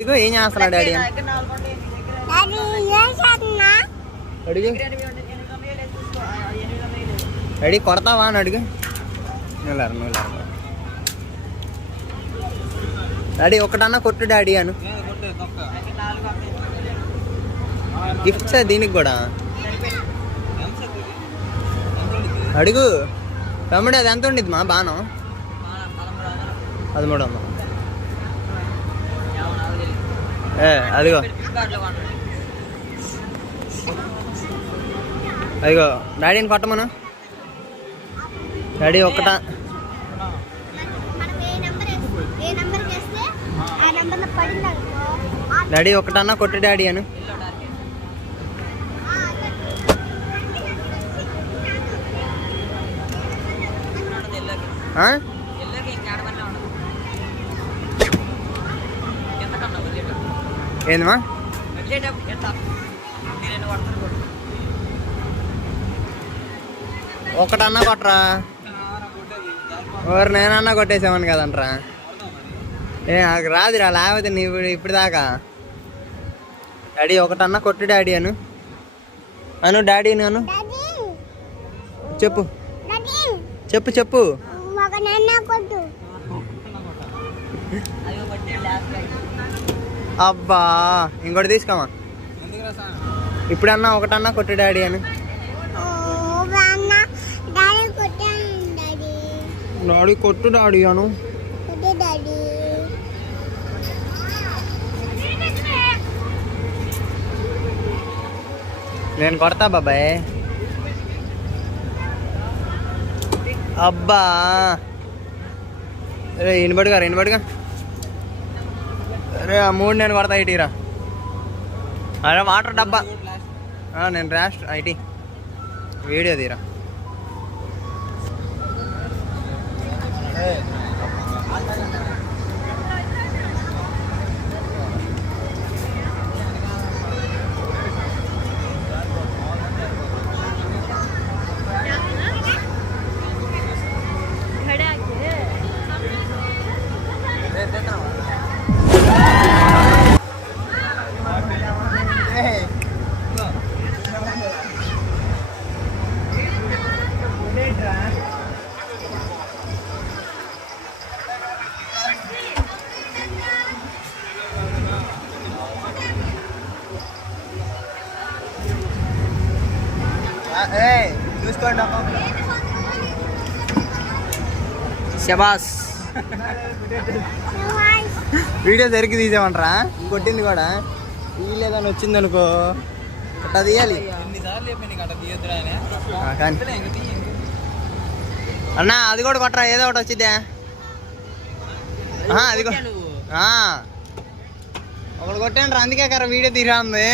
ఇదిగో ఏం చేస్తున్నాడు డాడీ అడుగు డాడీ కొడతావా అని అడుగు నువ్వు డాడీ ఒకటన్నా కొట్టు డాడీ అను గిఫ్ట్స్ దీనికి కూడా అడుగు తమ్ముడు అది ఎంత ఉండిద్ది మా బాణం 1300 అదిగో అదిగో డాడీని కొట్టమను డాడీ ఒకటా డాడీ ఒకటన్నా కొట్టు డాడీ అను ఏందమ్మా ఒకటన్నా కొట్టరా ఎవరు నేనన్నా కొట్టేసామని కదంట్రా నాకు రాదురా లేకపోతే నీవు ఇప్పుడు దాకా డాడీ ఒకటన్నా కొట్టు డాడీ అను డాడీ అను చెప్పు చెప్పు చెప్పు అబ్బా ఇంకోటి తీసుకోమా ఇప్పుడన్నా ఒకటన్నా కొట్టు డాడీ అని డాడీ కొట్టు డాడీ అను నేను కొడతా బాబాయ్ అబ్బా అరే ఇనబడుగా అరే ఆ 3 నేను కొడతా ఇటీరా అరే వాటర్ డబ్బా నేను రాస్ట్ ఐటీ వీడియో తీరా చూసుకోండి శబాస్ వీడియో సరికి తీసేమంటారా కొట్టింది కూడా తీయలేదని వచ్చింది అనుకో అట్లా తీయాలి అన్నా అది కూడా కొట్టరా ఏదో ఒకటి వచ్చిద్దా అది ఒకటి కొట్టాను అందుకే కదా వీడియో తీరా ఉంది